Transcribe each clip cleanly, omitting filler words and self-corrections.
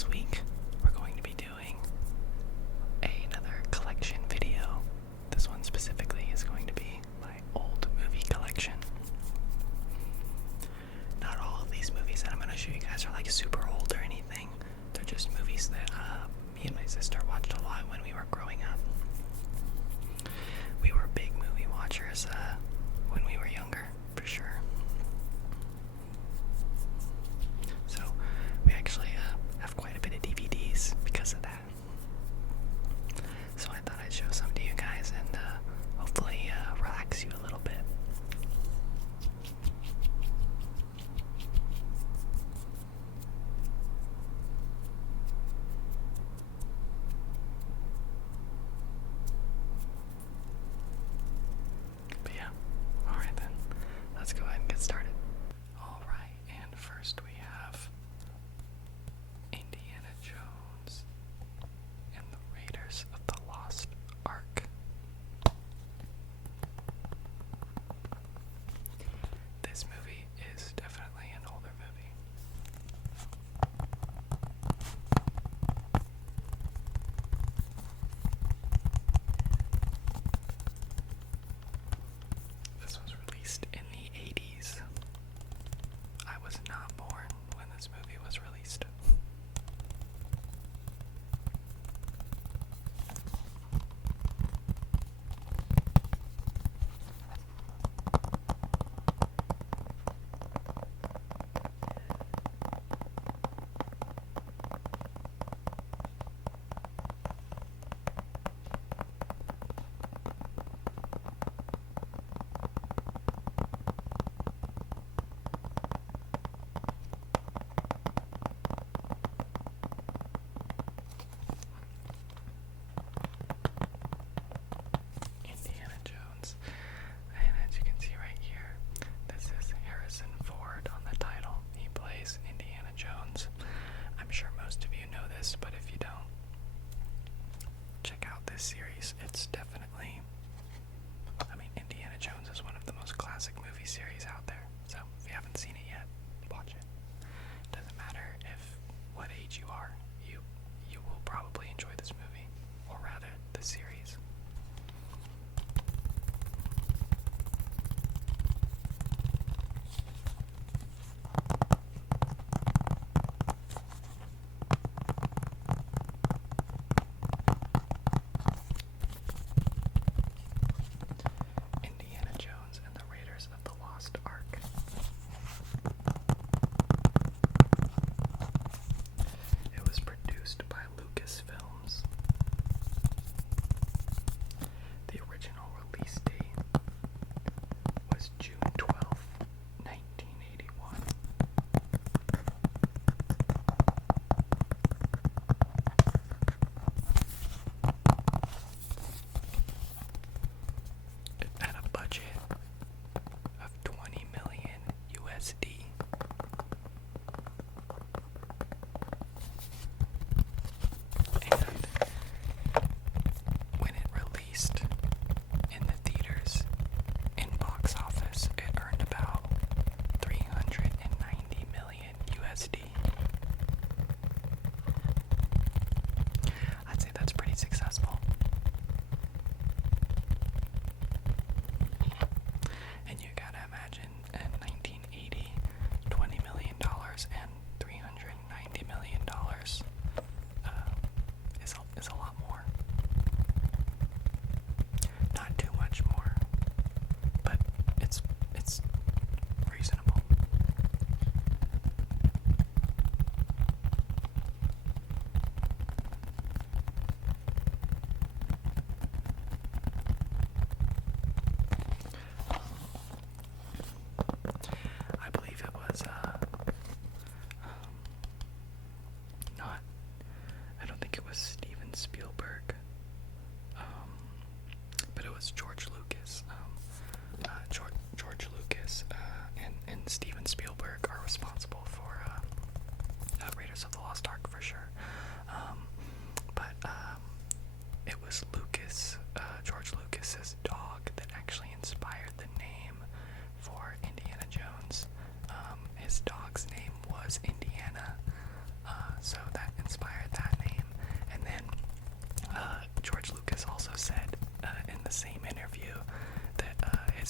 this week we're going to be doing another collection video. This one specifically is going to be my old movie collection. Not all of these movies that I'm going to show you guys are like super old or anything. They're just movies that me and my sister watched a lot when we were growing up. We were big movie watchers when we were younger, for sure. So we actually have quite a bit of DVDs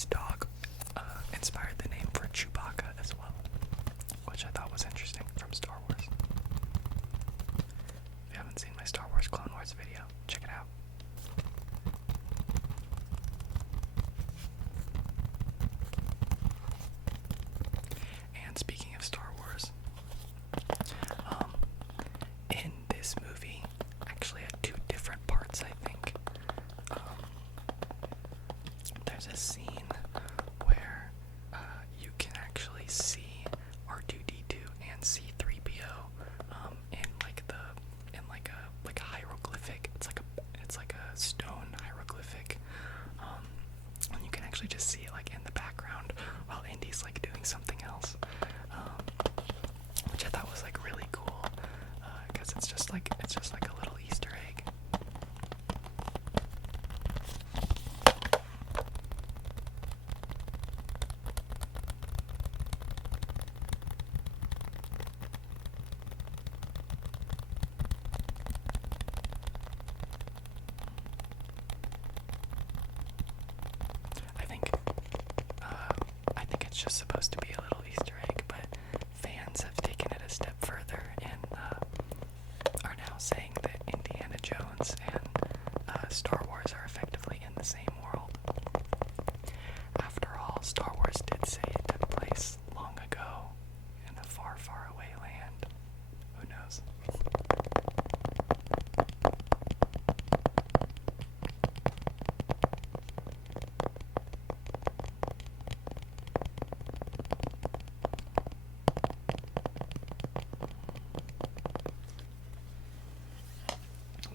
his dog inspired the name for Chewbacca as well, which I thought was interesting from Star Wars. If you haven't seen my Star Wars Clone Wars video, check it out. And speaking of Star Wars, in this movie, actually at two different parts, I think, there's a scene where you can actually see R2-D2 and C-3PO in like a hieroglyphic. It's like a stone hieroglyphic, and you can actually just see it like in the background while Indy's like doing something else, which I thought was like really cool, because it's just like a little Easter egg. I think it's just supposed to be a little Easter egg, but fans have taken it a step further and are now saying that Indiana Jones and Star Wars are effectively in the same world. After all, Star Wars did say it took place long ago in a far, far away land. Who knows?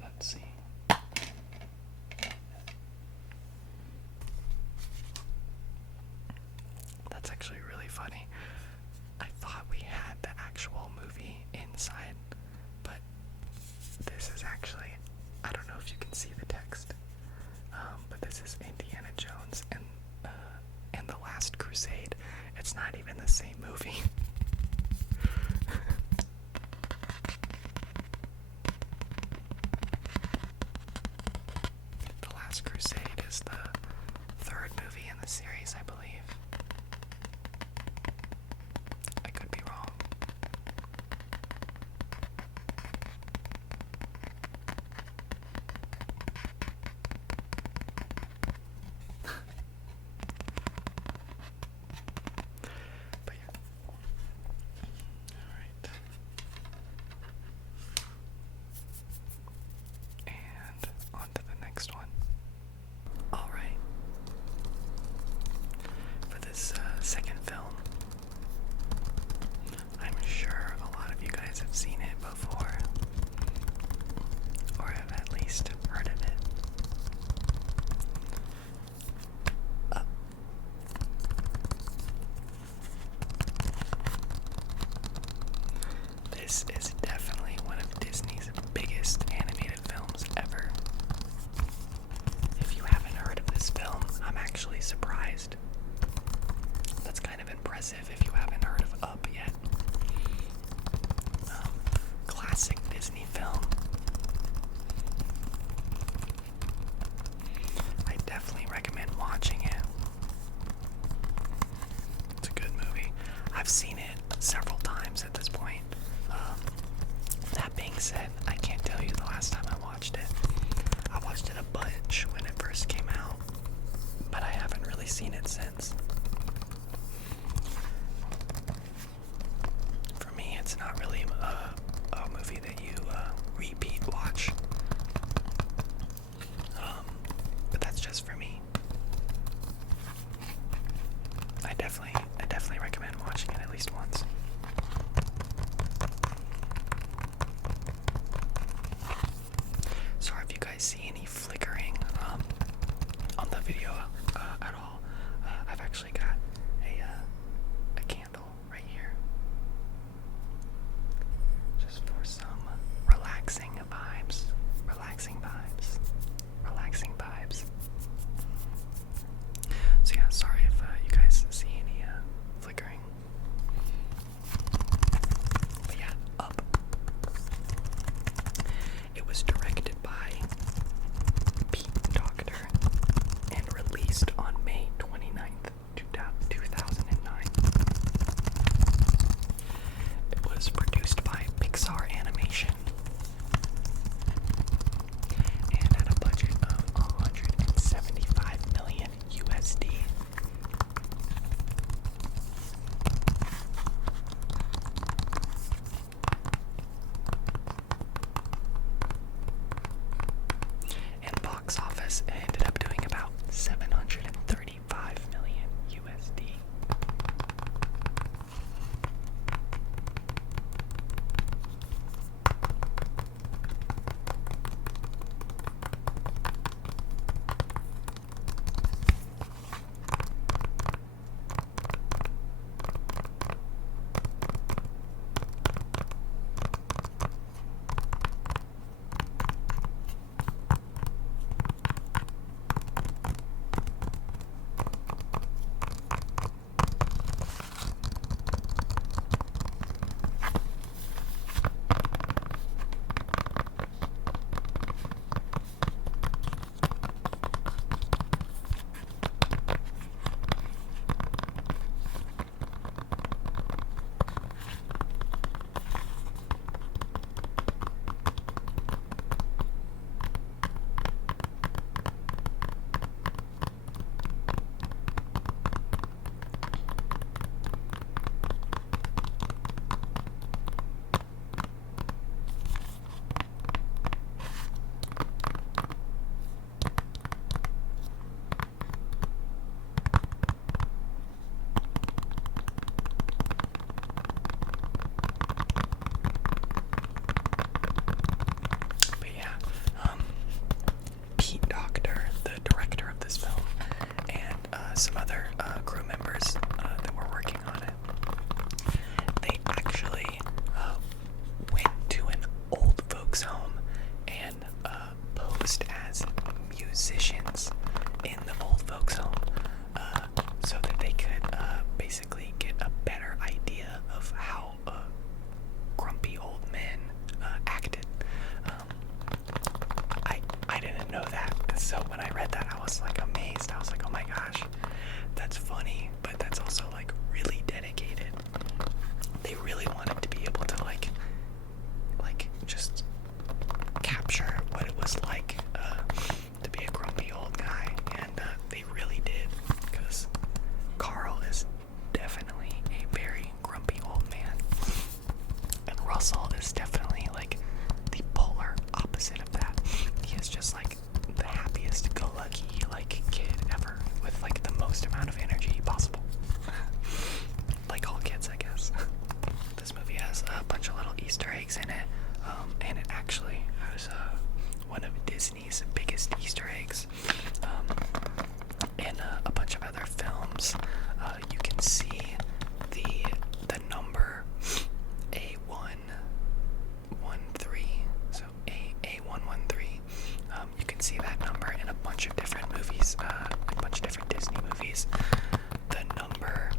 Let's see. That's actually really funny. I thought we had the actual movie inside, but this is actually, I don't know if you can see the text, but this is Indiana Jones and the Last Crusade. It's not even the same movie. The Last Crusade is the third movie in the series, I believe. I could be wrong. But yeah. Alright. And on to the next one. know that. So when I read that, I was like amazed. I was like, oh my gosh, that's funny, but that's also like really dedicated. They really wanted to be able to like just capture what it was like to be a grumpy old guy, and they really did, because Carl is definitely a very grumpy old man, and Russell is definitely like the polar opposite of that. He is just like the happiest go lucky like kid ever, with like the most amount of energy possible. Like all kids, I guess. This movie has a bunch of little Easter eggs in it, and it actually has one of Disney's biggest Easter eggs. In a bunch of other films, you can see the number A113. So A113. You can see that number in a bunch of different movies, a bunch of different Disney movies. The number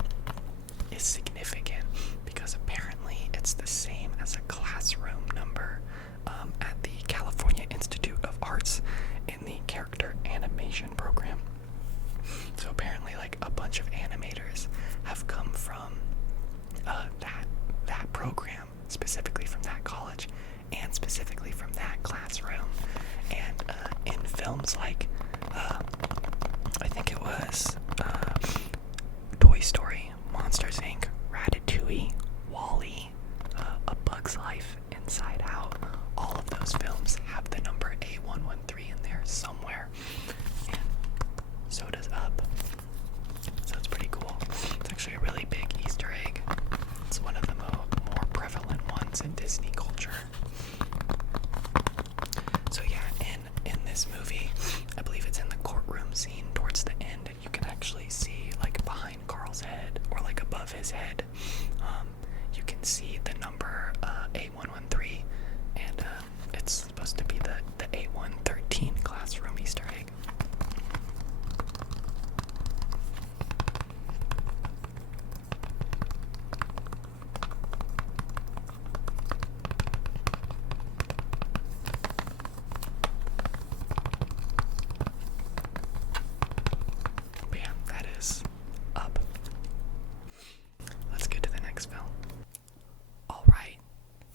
is significant because apparently it's the same as a classroom number at the California Institute of Arts in the character animation program. So apparently like a bunch of animators have come from that program, specifically from that college and specifically from that classroom. And in films like I think it was Toy Story, Monsters Inc., Ratatouille, WALL-E, A Bug's Life, Inside Out, all of those films have the number A113 in there somewhere, and so does Up. So it's pretty cool. It's actually a really big Easter egg. It's one of the more prevalent ones in Disney culture. So yeah, in this movie, I believe it's in the courtroom scene towards the end, you can actually see like behind Carl's head, or like above his head, you can see the number A113, and it's supposed to be the A113 classroom Easter egg. But yeah, that is Up. Let's get to the next film. Alright,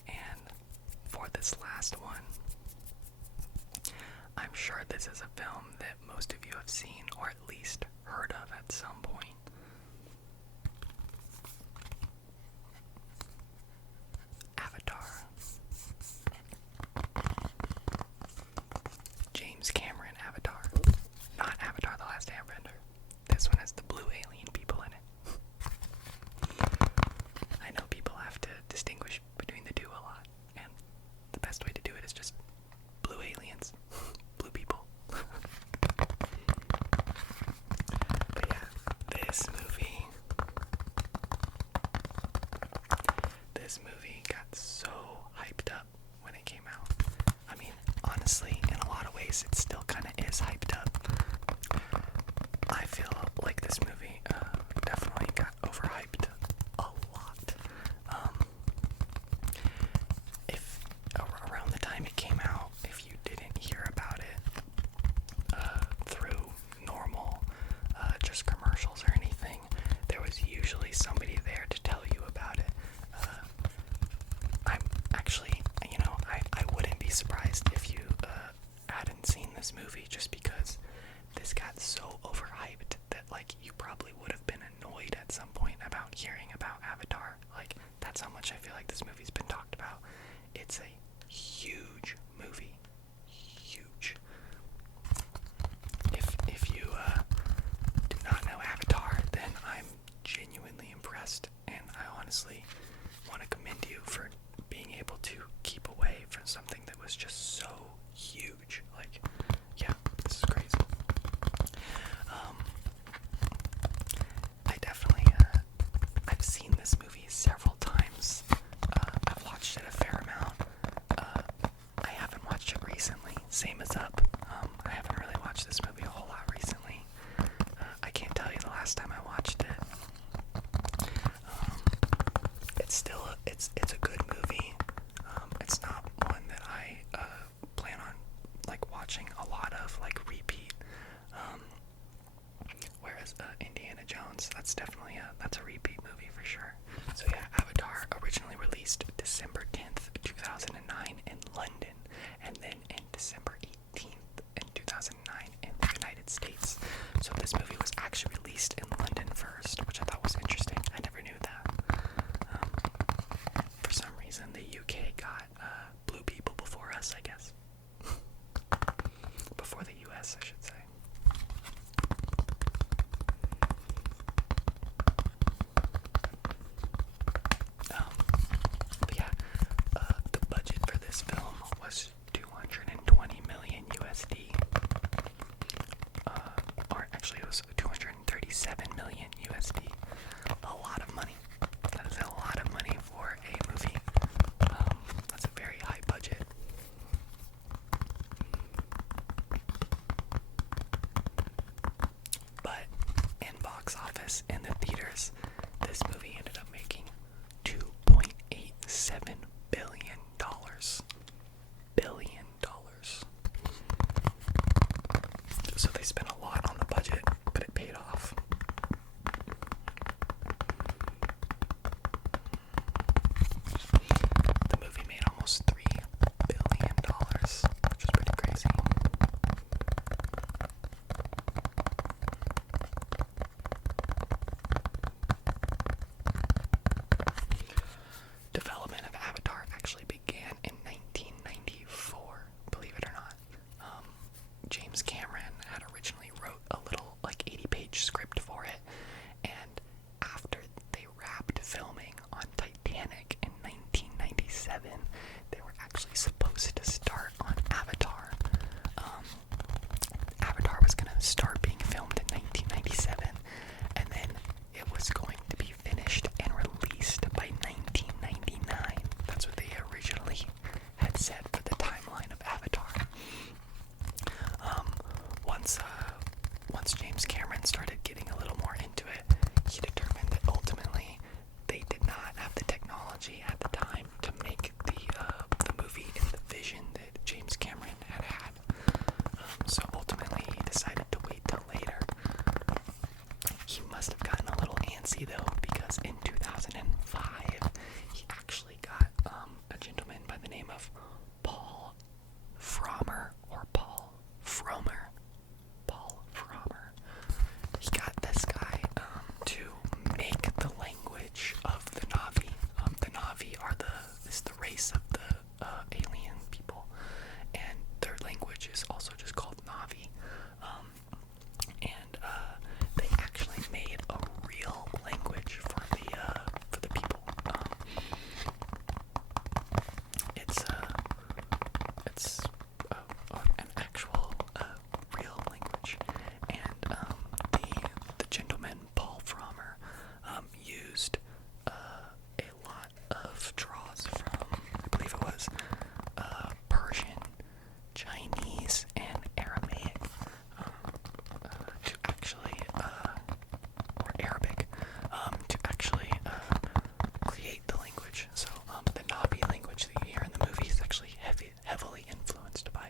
and for this last one, I'm sure this is a film that most of you have seen, or at least heard of at some point. Avatar. James Cameron Avatar. Not Avatar The Last Airbender. This one has the blue alien people in it. I know people have to distinguish between the two a lot, and the best way to do it is just blue aliens, blue people. But yeah, this movie got so hyped up when it came out. I mean, honestly, in a lot of ways, it still kind of is hyped up. I feel like this movie definitely got overhyped a lot. If around the time it came out, if you didn't hear about it through normal just commercials or anything, there was usually somebody there to tell you about it. I'm actually, I wouldn't be surprised if you hadn't seen this movie, just because this got so overhyped that like you probably would have been annoyed at some point about hearing about Avatar. Like, that's how much I feel like this movie's been talked about. It's a huge movie. Huge. If you do not know Avatar, then I'm genuinely impressed, and I honestly want to commend you for being able to keep away from something that was just so huge. Like, yeah, this is crazy. I definitely, I've seen this movie several times. I've watched it a fair amount. I haven't watched it recently, same as Up. I haven't really watched this movie a whole lot recently. I can't tell you the last time I watched it. It's still, it's a good movie. It's not one that I plan on like watching a lot of. release in the theaters, this movie ended up making $2.87 billion. Billion dollars. So they spent a lot on the budget, but it paid off. The movie made almost $3 billion, which is pretty crazy. Development of Avatar actually began in 1994, believe it or not. James Cameron had originally wrote a little, like, 80-page script for it, and after they wrapped filming on Titanic in 1997, they were actually supposed to start on Avatar. Avatar was going to start being filmed in 1997, and then it was going to be finished and released by 1999. That's what they originally had said for the timeline of Avatar. Once James Cameron started getting a little more into it, he determined that ultimately they did not have the technology at the time to make the movie in the vision that James Cameron had. So ultimately he decided to wait till later. He must have gotten a little antsy though, because in 2005 he actually got a gentleman by the name of Paul Frommer. He got this guy to make the language of the Na'vi. The Na'vi is the race of the alien people, and their language is also just called Na'vi. And they actually made a real language for the people. It's an actual real language, and the gentleman Paul Frommer used a lot of draws from, I believe it was Persian, Chinese, and Aramaic to actually, or Arabic, to actually create the language. So the Na'vi language that you hear in the movie is actually heavily influenced by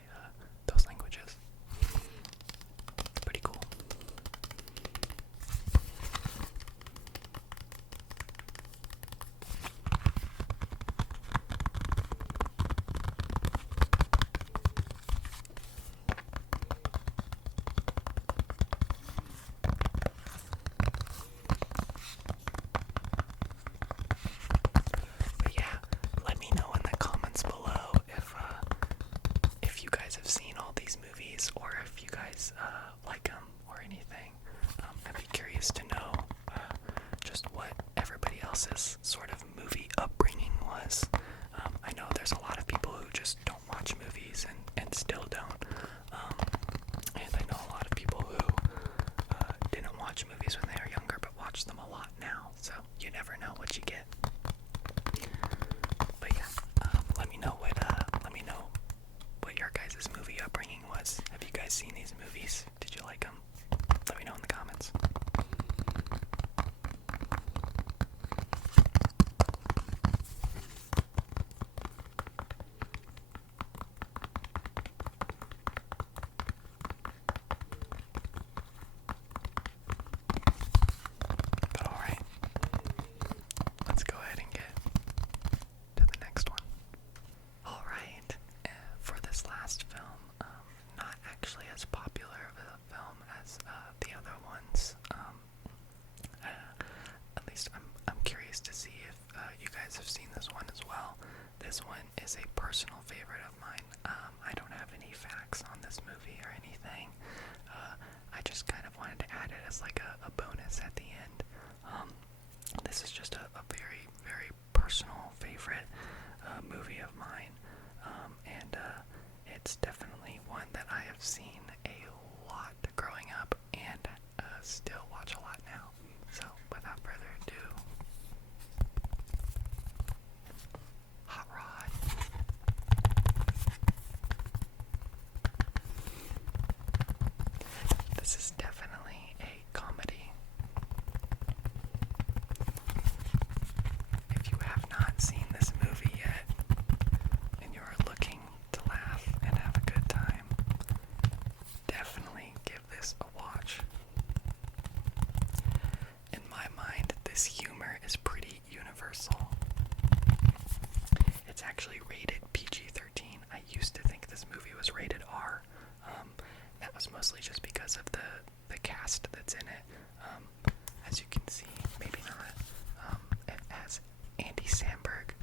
those languages. Pretty cool. But yeah, let me know in the comments below if you guys have seen all these movies, or if you guys like them or anything. I'd be curious to know just what everybody else's sort of movie upbringing was. I know there's a lot of people who just don't watch movies and still don't. And I know a lot of people who didn't watch movies when they were younger but watch them a lot now. So you never know what you get. But yeah, let me know what your guys' movie upbringing was. Have you guys seen these movies? Did you like them? Let me know in the comments. But alright, let's go ahead and get to the next one. Alright, for this last film, not actually as popular of a film as the other ones. At least I'm curious to see if you guys have seen this one as well. This one is a personal favorite of mine. I don't have any facts on this movie or anything. I just kind of wanted to add it as like a bonus at the end. This is just a very, very personal favorite movie of mine, and it's definitely one that I have seen a lot growing up and still watch a lot now. So without further ado, Hot Rod. This is definitely a comedy. used to think this movie was rated R. That was mostly just because of the cast that's in it. As you can see, maybe not. It has Andy Samberg,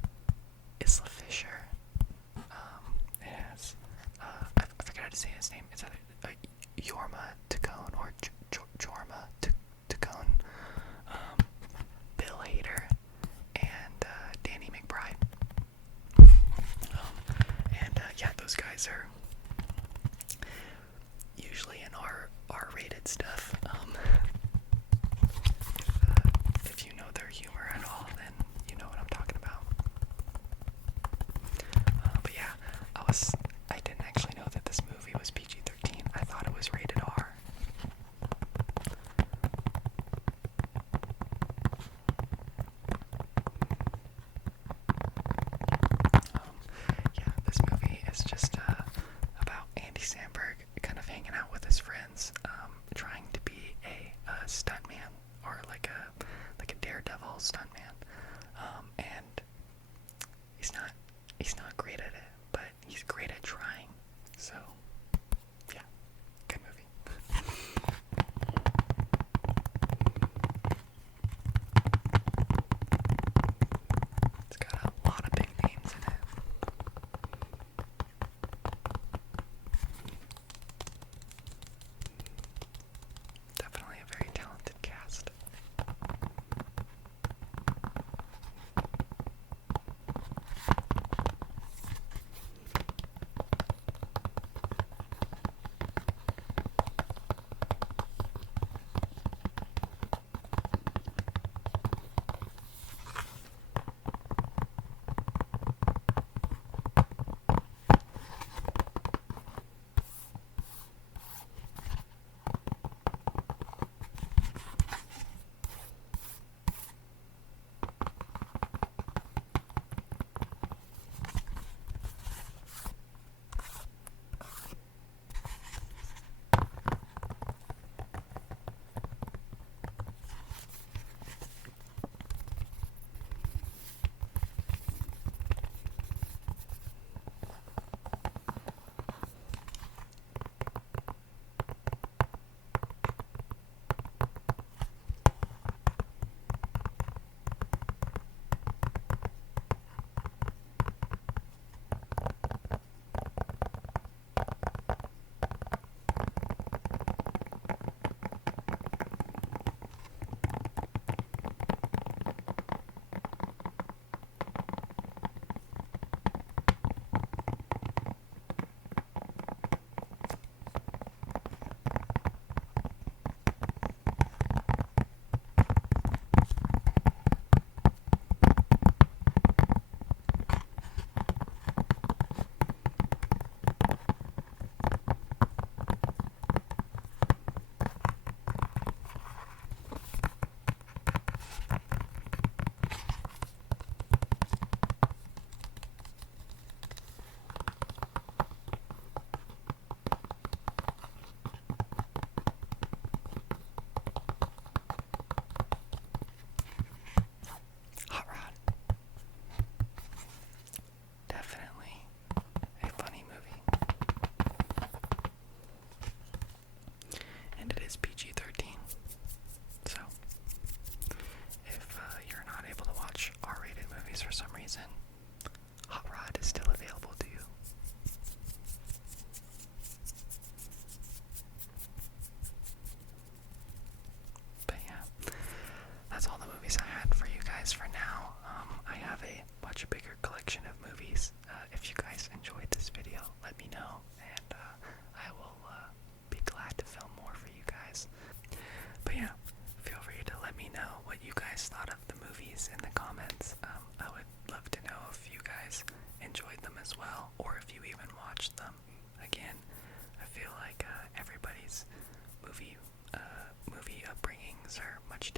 Isla Fisher. It has I forgot how to say his name. It's either Jorma Taccone or Jorma Taccone. Bill Hader and Danny McBride. Yeah, those guys are usually in R-rated stuff. If you know their humor at all, then you know what I'm talking about. But yeah, I didn't actually know that this movie was PG-13. I thought it was rated R. Yeah, this movie is just about Andy Samberg kind of hanging out with his friends, trying to be a stuntman, or like a daredevil stuntman, and he's not great at it, but he's great at trying. So yeah, good movie. It's got a lot of big names in it. Definitely a very talented cast. Much